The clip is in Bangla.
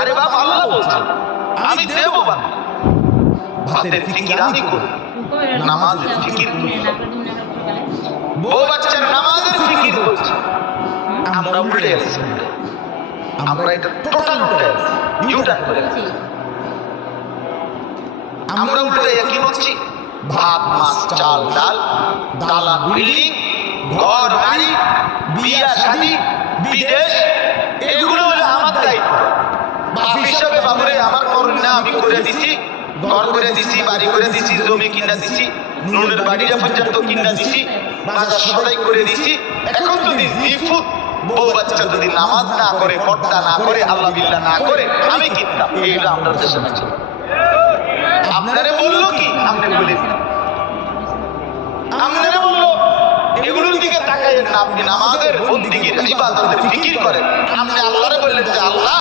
আরে বাবা আল্লাহ বলছেন আমি দেব বাবা, ভাতের ফিকির আমি করব, নামাজের ফিকির করব, বউ বাচ্চার নামাজের ফিকির করছি। আমরা উল্টে আছি, আমরা এটা টোটাল উল্টে আছি, ইউটার্ন করে আছি। আমরা উল্টে কি হচ্ছি? ভাত মাছ চাল ডাল, দালান বিল্ডিং, ঘর বাড়ি, বিয়া শাদী, বিদেশ, এগুলো হলো আমার দায়িত্ব। বাপ হিসাবে বাবুরে আমার করুন না, আমি করে দিছি, ঘর করে দিছি, বাড়ি করে দিছি, জমি কিনা দিছি, নুনের বাড়িটা পর্যন্ত কিনা দিছি, বাজার সদাই করে দিছি। এখন যদি নিফুত বউ বাচ্চা যদি নামাজ না করে, পর্দা না করে, আল্লাহ বিল্লাহ না করে, আমি কিনতাম। এইটা আমরা দেশে আছে। আপনারে বললো কি? আপনি বলে আপনারে বললো এগুলোর দিকে তাকাইয়েন না, আপনি নামাজের বন্দিগির ইবাদতের ফিকির করেন। আপনি আল্লাহরে বললেন যে আল্লাহ